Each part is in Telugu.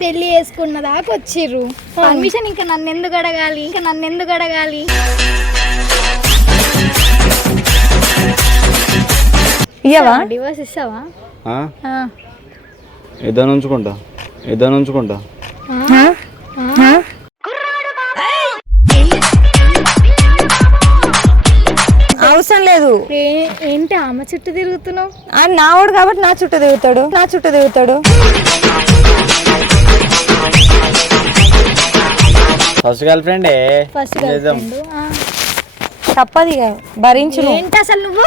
పెళ్లి చేసుకున్న దాకా వచ్చిర్రు. పర్మిషన్ ఇంకా నన్ను ఎందుకు అడగాలి? ఇయ్యవా? డివోర్స్ ఇస్తావా? ఇద్దరు ఉంచుకుంటా. అవసరం లేదు. ఏంటి ఆమె చుట్టూ తిరుగుతున్నావు? నావాడు కాబట్టి నా చుట్టూ తిరుగుతాడు. ఫస్ట్ గర్ల్ ఫ్రెండ్ తప్పది భరించు. ఏంటి అసలు నువ్వు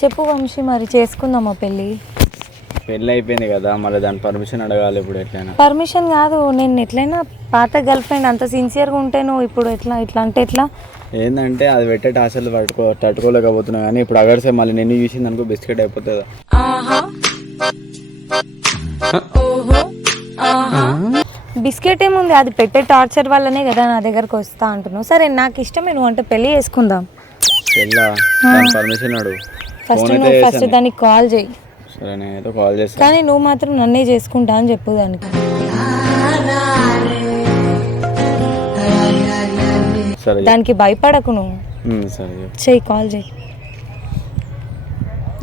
చెప్పు వంశీ, మరి చేసుకుందామా పెళ్ళి అయిపోయింది కదా, మళ్ళీ దాని పర్మిషన్ అడగాలి. ఇప్పుడు ఎట్లయినా పర్మిషన్ కాదు, నేను ఎట్లయినా పాత గర్ల్ ఫ్రెండ్ అంత సిన్సియర్గా ఉంటే నువ్వు ఇప్పుడు ఇట్లా అంటే ఎట్లా? ఏంటంటే అది పెట్టే టార్చర్లు తట్టుకోలేకపోతున్నా, కానీ ఇప్పుడు అగర్సే మళ్ళీ నిన్ను చూసింది అనుకో బిస్కెట్ అయిపోతుందా? బిస్కెట్ ఏముంది, అది పెట్టే టార్చర్ వల్లనే కదా నా దగ్గరకు వస్తా అంటున్నావు. సరే నాకు ఇష్టమే, నువ్వు అంటే పెళ్ళి చేసుకుందాం. పర్మిషన్ అడుగు. ఫస్ట్ దానికి కాల్ చేయి. సరే నేనైతే కాల్ చేస్తాను, కానీ నువ్వు మాత్రం నన్నే చేసుకుంటా అని చెప్పు దానికి. సరే దానికి భయపడకు నువ్వు. సరే చెయ్యి, కాల్ చేయి,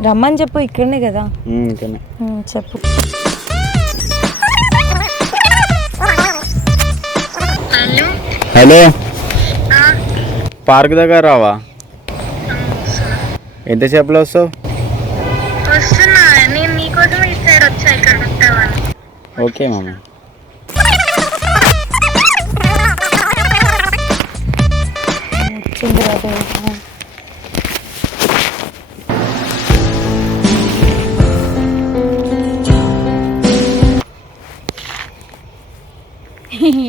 రమ్మని చెప్పు. ఇక్కడనే కదా. చెప్పు. హలో, పార్క్ దగ్గర రావా? ఎంతసేపులో వస్తావు? ఓకే మామ.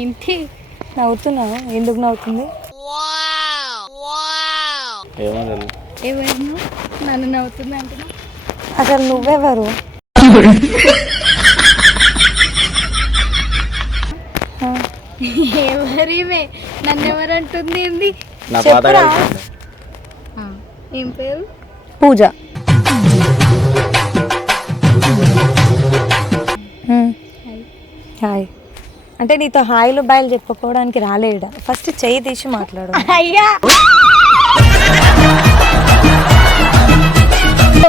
ఏంటి నవ్వుతున్నావు? ఎందుకు నవ్వుతుంది? ఎవరు నన్ను నవ్వుతుంది అంటున్నా? అసలు నువ్వెవరు? ఎవరివే నన్ను ఎవరంటుంది? ఏంది? ఏం పేరు? పూజ. హాయ్ అంటే నీతో హాయిలు బాయిలు చెప్పుకోవడానికి రాలేడా? ఫస్ట్ చెయ్యి తీసి మాట్లాడు. అయ్యా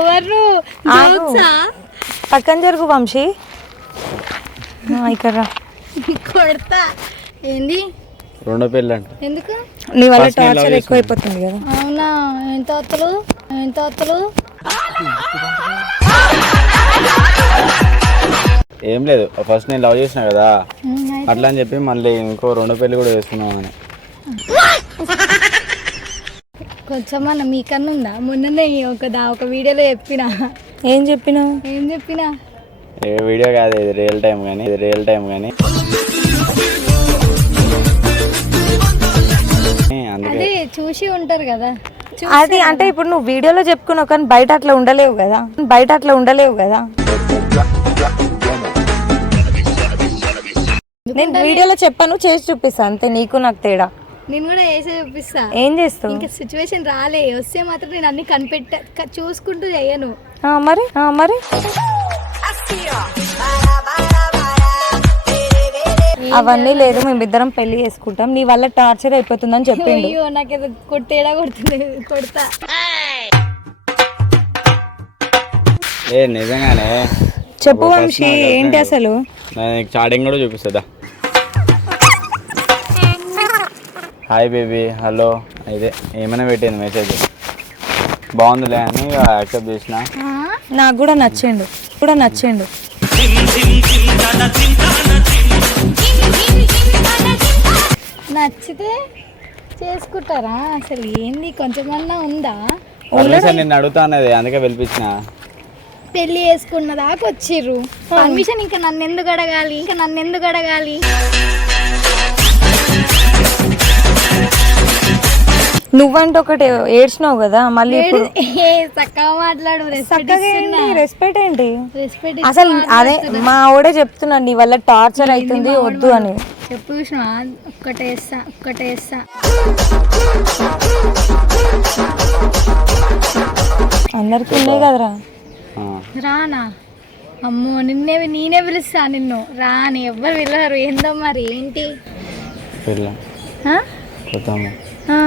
ఎవరు? పక్కన జరుగు వంశీ. ఇక్కడ కొడతా. ఏంది రెండో పెళ్ళి అంట. ఎందుకు? నీ వల్ల టార్చర్ ఎక్కువైపోతుంది కదా. అవునా? ఎంత అత్తలు? ఏం లేదు, ఫస్ట్ నేను లవ్ చేసిన కదా అట్లా అని చెప్పి మళ్ళీ ఇంకో రెండో పెళ్లి కూడా వేసుకున్నామని. కొంచెం మన మీకన్నా ఉందా? మొన్ననే ఒక వీడియోలో చెప్పినా. ఏం చెప్పినా? ఏ వీడియో కాదు, ఇది రియల్ టైం కానీ అదే చూసి ఉంటారు కదా. అది అంటే ఇప్పుడు నువ్వు వీడియోలో చెప్పుకున్నావు కానీ బయట అట్లా ఉండలేవు కదా. నేను వీడియోలో చెప్పాను, చేసి చూపిస్తా అంతే. నీకు నాకు తేడా. నేను కూడా వేసే చూపిస్తా. ఏం చేస్తావు? ఇంకా సిచ్యువేషన్ రాలే, వస్తే మాత్రం నేను అన్ని చూసుకుంటూ చెయ్యను. మరి అవన్నీ లేదు, మేమిద్దరం పెళ్లి చేసుకుంటాం. నీ వల్ల టార్చర్ అయిపోతుందని చెప్పిండు. అయ్యో నాకేదో తేడా కొడుతుంది, కొడతా. నిజంగానే చెప్పు వంశీ, ఏంటి అసలు? చాటింగ్ కూడా చూపిస్తుందా? Hi baby, hello. అయితే ఏమైనా పెట్టింది మెసేజ్, బాగుందిలే అని యాక్సెప్ట్ చేసిన. నాకు కూడా నచ్చిండు. నచ్చితే చేసుకుంటారా? అసలు ఏంది కొంచెమన్నా ఉందా? నిన్ను అడుగుతానది, అందుకే పిలిపించిన. పెళ్లి చేసుకున్న దాకా వచ్చిర్రు. పర్మిషన్ ఇంకా నన్ను ఎందుకు అడగాలి? నువ్వంటే ఒకటి ఏడ్చినావు కదా, మళ్ళీ చక్కగా మాట్లాడు. రెస్పెక్ట్ ఏంటి అసలు? అదే మా ఆవిడే చెప్తున్నాను, నీ వల్ల టార్చర్ అవుతుంది, వద్దు అని చెప్పు. చూసినా ఒక్కటేస్తా. అందరికి ఉన్నాయి కదరా. ఆ. రానా? అమ్మో నేనే పిలుస్తా నిన్ను రాని, ఎవ్వరు పిల్లరు. ఏందో మరి ఏంటి? పిల్ల ఆ? కొత్తాము ఆ.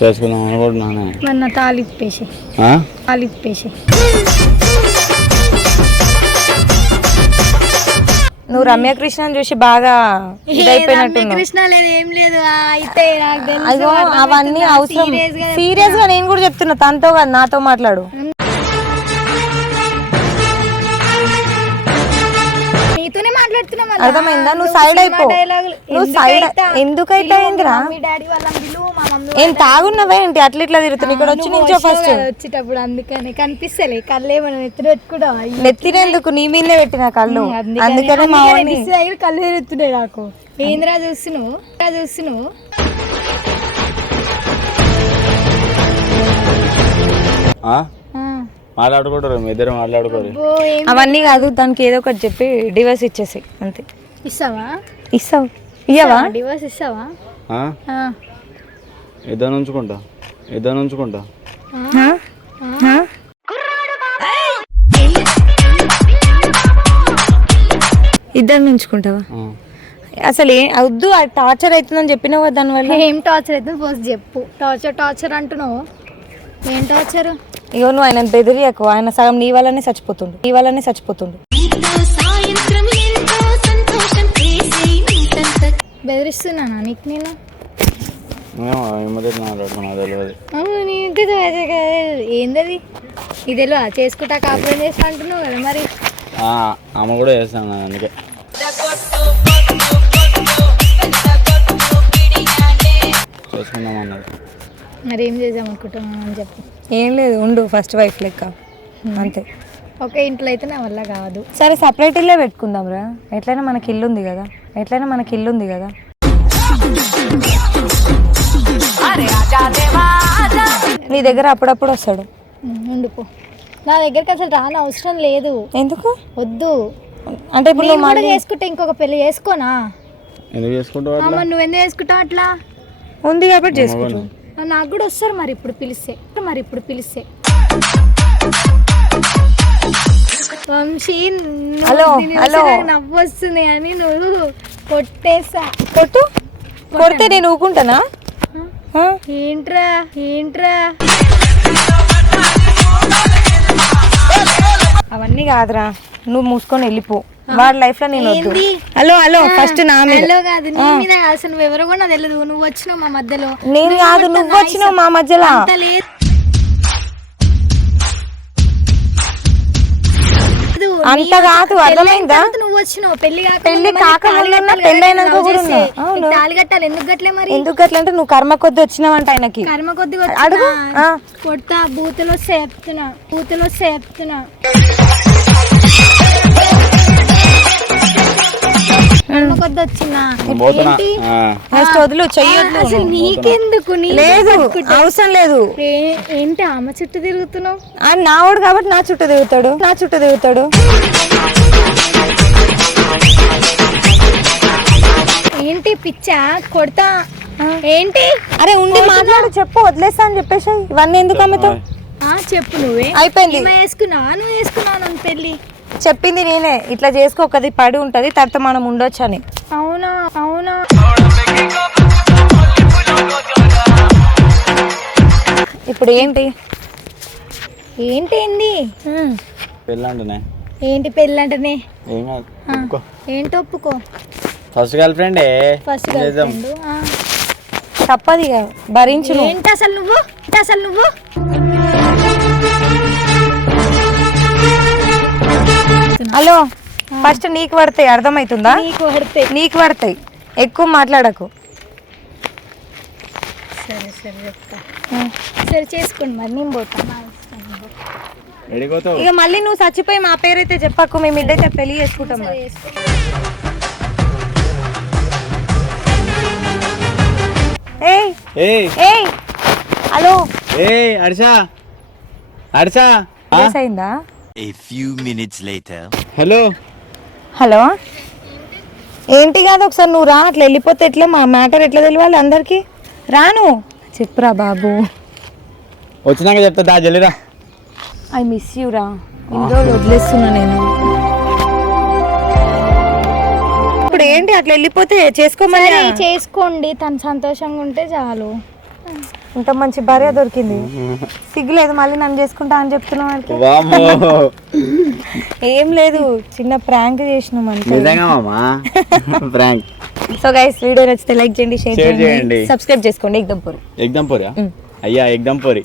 చేసుకుందాం అనుకుంటున్నానే. మొన్న తాలిప్పేసి ఆ? తాలిప్పేసి నువ్వు రమ్యకృష్ణని చూసి బాగా ఇదైపోయినట్టున్నావు. కృష్ణ లేదు ఏం లేదు. అయితే నాకు తెలుసు, అయ్యో అవన్నీ అవసరం. సీరియస్ గా నేను కూడా చెప్తున్నా, తనతో కాదు నాతో మాట్లాడు. నీతోనే మాట్లాడుతున్నా. అర్థమైందా? నువ్వు సైడ్ అయిపో. నువ్వు సైడ్ ఎందుకైతే అయిందిరా? మీ డాడీ వాళ్ళ పిలువు, మా మమ్మీ ఏం తాగున్నావా ఏంటి? అట్లా ఇట్లా తిరుగుతుంది ఇక్కడ వచ్చి నుంచో ఫస్ట్. వచ్చేటప్పుడు అందుకని కనిపిస్తలే కళ్ళే మనం ఎత్తున పెట్టుకుంటాం. నెత్తినేందుకు నీ మీదనే పెట్టిన కళ్ళు, అందుకనే మా వాడిని కళ్ళు తిరుగుతున్నాయి నాకు. ఏంద్రా చూస్తున్నావు? మాట్లాడుకుంటారు మీ ఇద్దరు మాట్లాడుకోరు. అవన్నీ కాదు, దానికి ఏదో ఒకటి చెప్పి డివోర్స్ ఇచ్చేసి అంతే. ఇస్తావా? ఇయ్యవా? డివోర్స్ ఇస్తావా? ఇద్దరు ఉంచుకుంటా. ఇద్దరు ఉంచుకుంటావా? అసలు వద్దు, అది టార్చర్ అవుతుందని చెప్పినావు కదా. దానివల్ల ఏం టార్చర్ అవుతుంది ఫస్ట్ చెప్పు. టార్చర్ అంటున్నావు, ఏం టార్చర్? ఇగో నువ్వు ఆయన బెదిరియకు. ఆయన సగం నీ వల్లనే చచ్చిపోతుండు. బెదిరిస్తున్నానా నీకు నేను? ఏందది ఇదేలో చేసుకుంటా కాపురం చేస్తా అంటున్నావు కదా మరి. ఆమె కూడా చేస్తాను అందుకే. చేసుకుందాం అన్నది. మరి ఏం చేద్దాం అనుకుంటున్నాను అని చెప్పు. ఏం లేదు, ఉండు ఫస్ట్ వైఫ్ లెక్క అంతే. ఒకే ఇంట్లో అయితే నా వల్ల కాదు. సరే సపరేట్ ఇల్లే పెట్టుకుందాం రా. ఎట్లయినా మనకి ఇల్లు ఉంది కదా. నీ దగ్గర అప్పుడప్పుడు వస్తాడు. ఉండిపో. నా దగ్గరికి అసలు రాని అవసరం లేదు. ఎందుకు? వద్దు. అంటే ఇప్పుడు నువ్వు మళ్ళీ చేసుకుంటే ఇంకొక పెళ్లి చేసుకోనా? ఎందుకు చేసుకుంటావు? నువ్వు ఎందుకు చేసుకుంటావు అట్లా? ఉంది కాబట్టి చేసుకుంటావు. నాకు కూడా వస్తారు మరి ఇప్పుడు పిలిస్తే. వంశీ నవ్వు వస్తుంది అని నువ్వు కొట్టేసా. కొడితే నేను ఊకుంటానా? ఏంట్రా అవన్నీ కాదురా, నువ్వు మూసుకొని వెళ్ళిపో. వాడి లైఫ్ లో నేను వద్దు. హలో ఫస్ట్ నా మీద కాదు, నీ మీద అసలు నువ్వు ఎవరో కూడా తెలియదు. నువ్వు వచ్చినావు మా మధ్యలో. నేను కాదు, నువ్వు వచ్చినావు మా మధ్యలో. అంత కాదు, అర్థమైందా? నువ్వు వచ్చినావు పెళ్లి కాకముందు పెళ్ళైనాక కూడా ఉన్నా. తాళి కట్టాలి. ఎందుకు గట్లే మరి? ఎందుకు గట్ల అంటే నువ్వు కర్మ కొద్ది వచ్చినావంట ఆయనకి. కర్మ కొద్ది అడుగు. కొడతా బూతులు చెప్తున్నా. కర్మ కొద్ది వచ్చినా వదులు, చెయ్యొద్దు. అసలు నీకెందుకు? లేదు, అవసరం లేదు. ఏంటి ఆమె చుట్టూ తిరుగుతున్నావు? నావాడు కాబట్టి నా చుట్టూ తిరుగుతాడు. ఏంటి పిచ్చా? కొడతా ఏంటి? అరే ఉండి మాట్లాడు, చెప్పు. వదిలేస్తా అని చెప్పేసి ఇవన్నీ ఎందుకు అమ్ముతావు? చెప్పు. నువ్వే అయిపోయింది. నువ్వు వేసుకున్నావు పెళ్లి. చెప్పింది నేనే. ఇట్లా చేసుకోకది పడి ఉంటది, తర్వాత మనం ఉండొచ్చు అని. అవునా? ఇప్పుడు ఏంటి పెళ్ళంటనే. ఏంటి పెళ్ళంటనే? ఏంటి ఒప్పుకో. First girl friend. తప్పది ఇక, భరించు. ఏంటి అసలు నువ్వు? హలో, ఫస్ట్ నీకు పడతాయి, అర్థమవుతుందా? నీకు పడతాయి, ఎక్కువ మాట్లాడకు. సరే చెప్తా. సరే చేసుకోండి మరి, నేను పోతాను. ఇక మళ్ళీ నువ్వు చచ్చిపోయి మా పేరైతే చెప్పకు, మేము ఇద్దరైతే పెళ్లి చేసుకుంటాం. హలో అయిందా? హలో ఏంటి కాదు, ఒకసారి నువ్వు రా. అట్లా వెళ్ళిపోతే ఎట్లా? మా మ్యాటర్ ఎట్లా తెలియాలి అందరికి? రాను చెప్పురా బాబు. వచ్చినాక చెప్తా, జల్లిరా. ఐ మిస్ యూ రా, ఇన్ని రోజులు వదిలేస్తున్నా నేను. ఇప్పుడు ఏంటి అట్లా వెళ్ళిపోతే చేసుకోమని? సరే చేసుకోండి, తను సంతోషంగా ఉంటే చాలు. ఇంత మంచి భార్య దొరికింది, సిగ్గులేదు మళ్ళీ నన్ను చేసుకుంటా అని చెప్తున్నావు అంటే? వామ్మో. ఏం లేదు, చిన్న ప్రాంక్ చేసినాం అంటే. నిజంగా మామా ప్రాంక్. సో గైస్, వీడియో నచ్చితే లైక్ చేయండి, షేర్ చేయండి, చేయండి, సబ్స్క్రైబ్ చేసుకోండి. ఎగ్దం పూరి ఎగ్దం పూరి అయ్యా, ఎగ్దం పూరి.